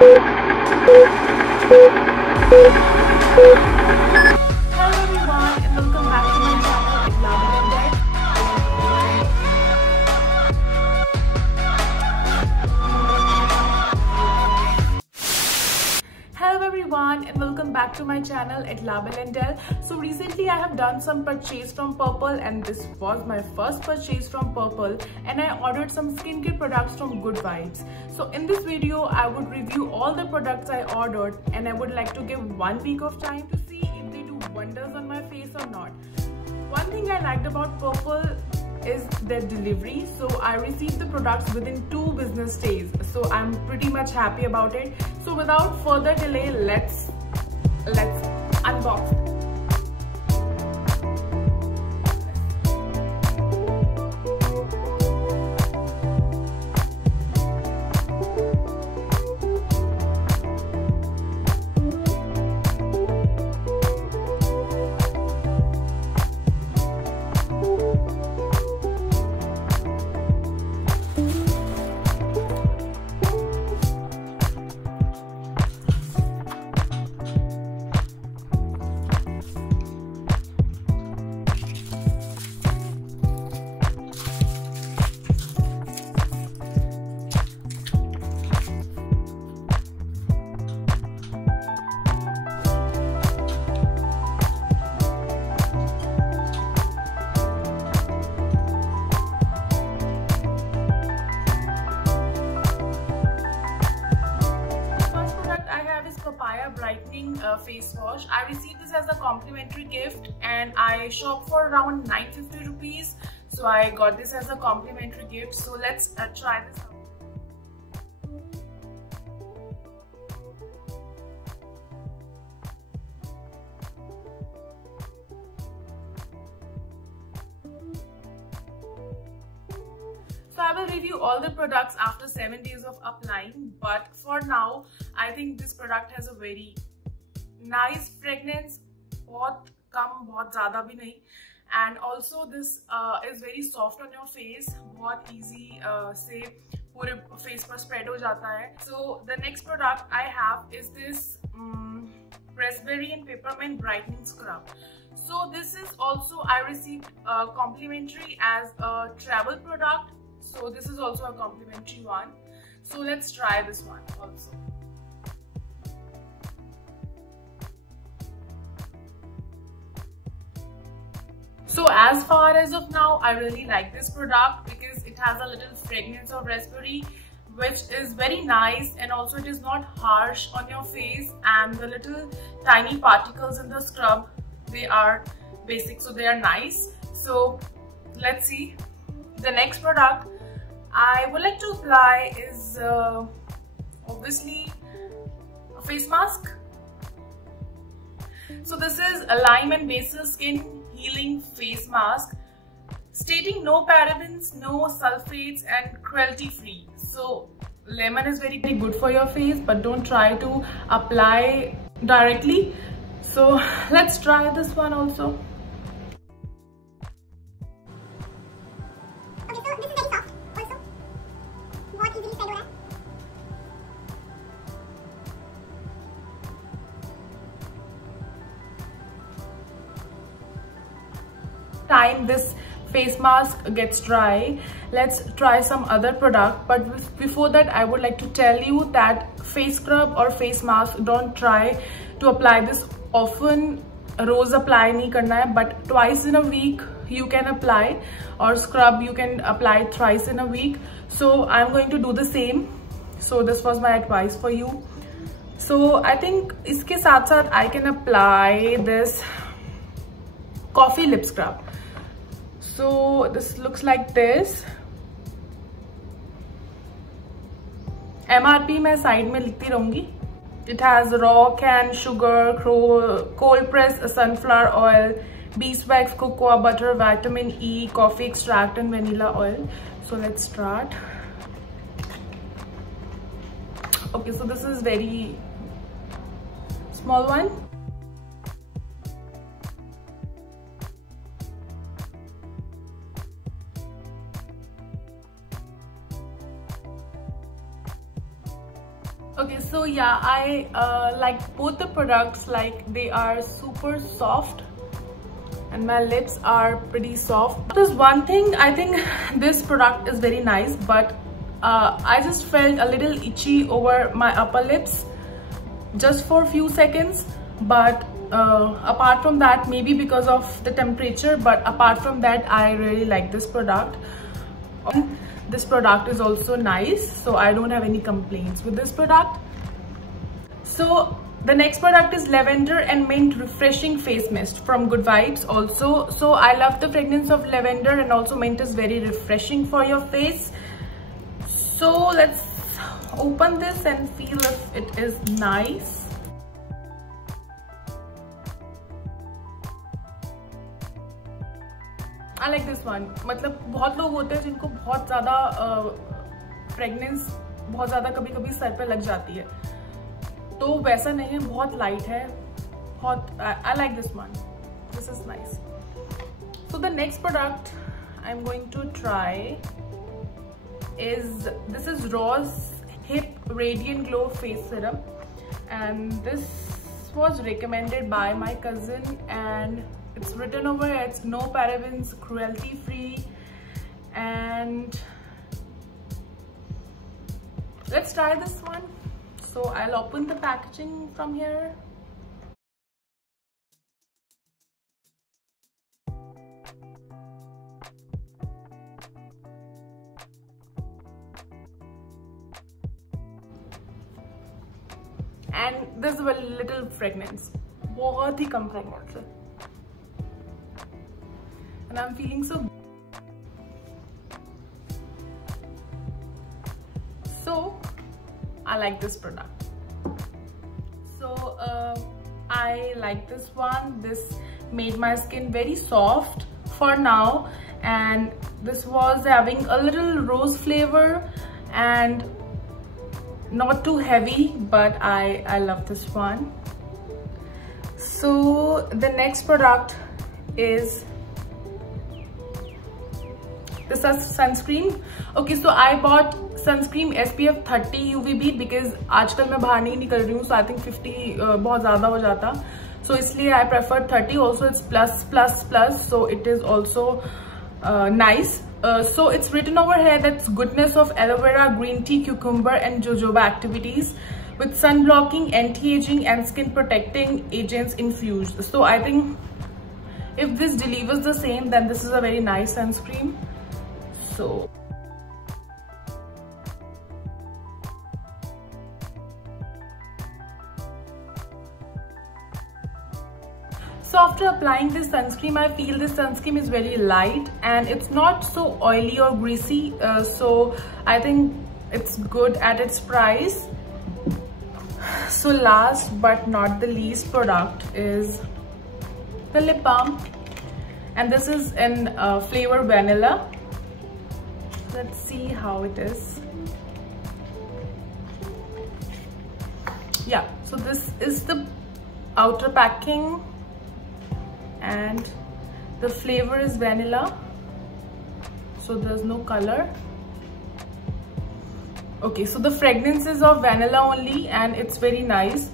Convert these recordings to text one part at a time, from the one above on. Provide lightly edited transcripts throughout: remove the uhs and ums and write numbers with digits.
everyone and welcome back to my channel Laba and Dead. Hello everyone and welcome back to my channel at Label and Del. So recently I have done some purchase from Purple and this was my first purchase from Purple, and I ordered some skincare products from Good Vibes. So in this video I would review all the products I ordered, and I would like to give 1 week of time to see if they do wonders on my face or not. One thing I liked about Purple is their delivery. So I received the products within 2 business days, so I'm pretty much happy about it. So without further delay, let's unbox it. Papaya brightening face wash. I received this as a complimentary gift and I shopped for around 950 rupees, so I got this as a complimentary gift. So let's try this out. So I will review all the products after 7 days of applying, but for now I think this product has a very nice fragrance, बहुत कम बहुत ज़्यादा भी नहीं, and also this is very soft on your face, बहुत easy से पूरे face पर spread हो जाता है. So the next product I have is this raspberry and peppermint brightening scrub. So this is also I received complimentary as a travel product. So this is also a complimentary one. So let's try this one also. So as far as of now, I really like this product because it has a little fragrance of raspberry, which is very nice, and also it is not harsh on your face, and the little tiny particles in the scrub, they are basic, so they are nice. So let's see. The next product I would like to apply is obviously a face mask. So this is a lime and basil skin healing face mask, stating no parabens, no sulfates and cruelty free. So lemon is very good for your face, but don't try to apply directly. So let's try this one also. Time this face mask gets dry, let's try some other product. But before that, I would like to tell you that face scrub or face mask, don't try to apply this often. Rose apply nahi karna hai, but twice in a week you can apply, or scrub you can apply thrice in a week. So I'm going to do the same. So this was my advice for you. So I think iske saath saath I can apply this coffee lip scrub. So this looks like this. MRP मैं side में लिखती रहूंगी. It has raw can sugar, cold pressed sunflower oil, beeswax, cocoa butter, vitamin E, coffee extract and vanilla oil. So let's start. Okay, so this is very small one. Okay, so yeah, I like both the products. Like, they are super soft and my lips are pretty soft. There's one thing, I think this product is very nice, but I just felt a little itchy over my upper lips just for a few seconds. But apart from that, maybe because of the temperature, but apart from that, I really like this product. This product is also nice, so I don't have any complaints with this product. So the next product is Lavender and Mint Refreshing Face Mist from Good Vibes also. So I love the fragrance of lavender, and also mint is very refreshing for your face. So let's open this and feel if it is nice. I like this one. मतलब बहुत लोग होते हैं जिनको बहुत ज़्यादा fragrance बहुत ज़्यादा कभी कभी सर पे लग जाती है, तो वैसा नहीं है, बहुत लाइट है, बहुत I like this one. This is nice. So the next product I'm going to try is, this is Rose Hip Radiant Glow Face Serum, and this was recommended by my cousin, and it's written over here, it's no parabens, cruelty free. And let's try this one. So I'll open the packaging from here. And there's a little fragrance, बहुत ही कम fragrance है. And I'm feeling so I like this product. So I like this one. This made my skin very soft for now, and this was having a little rose flavor and not too heavy, but I love this one. So the next product is this is sunscreen. Okay, so I bought sunscreen SPF 30 UVB because आजकल मैं बाहर नहीं निकल रही हूँ, so I think 50 बहुत ज़्यादा हो जाता, so इसलिए I prefer 30. Also it's plus, so it is also nice. So it's written over here that's goodness of aloe vera, green tea, cucumber and jojoba activities with sun blocking, anti-aging and skin protecting agents infused. So I think if this delivers the same, then this is a very nice sunscreen. So after applying this sunscreen, I feel this sunscreen is very light and it's not so oily or greasy, so I think it's good at its price. So last but not the least product is the lip balm, and this is in flavor vanilla. Let's see how it is. Yeah, so this is the outer packing and the flavor is vanilla, so there's no color. Okay, so the fragrance is of vanilla only and it's very nice.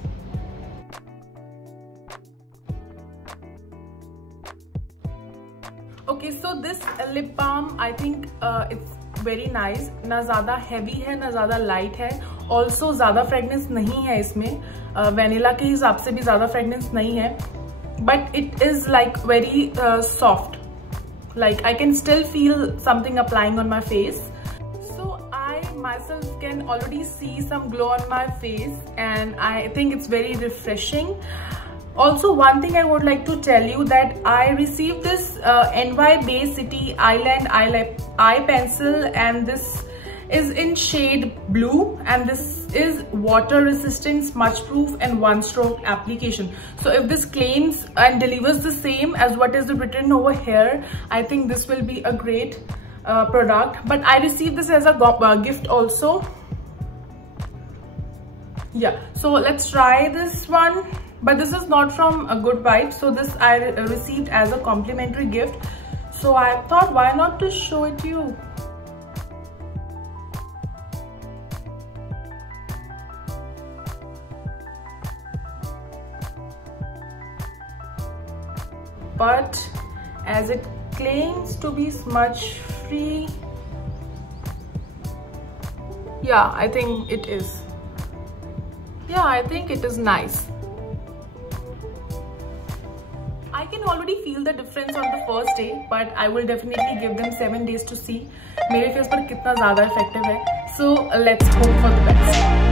Okay, so this lip balm, I think it's very nice. ना ज़्यादा heavy है, ना ज़्यादा light है. Also ज़्यादा fragrance नहीं है इसमें. Vanilla के हिसाब से भी ज़्यादा fragrance नहीं है. But it is like very soft. Like I can still feel something applying on my face. So I myself can already see some glow on my face, and I think it's very refreshing. Also, one thing I would like to tell you that I received this NY Bay City Eyelid eye pencil, and this is in shade blue, and this is water resistant, smudge proof and one stroke application. So if this claims and delivers the same as what is written over here, I think this will be a great product. But I received this as a gift also. Yeah, so let's try this one. But this is not from a Good Vibes, so this I received as a complimentary gift. So I thought, why not to show it to you. but as it claims to be smudge free, yeah, I think it is. Yeah, I think it is nice. I can already feel the difference on the first day, but I will definitely give them 7 days to see मेरे face पर कितना ज़्यादा effective है. So let's hope for the best.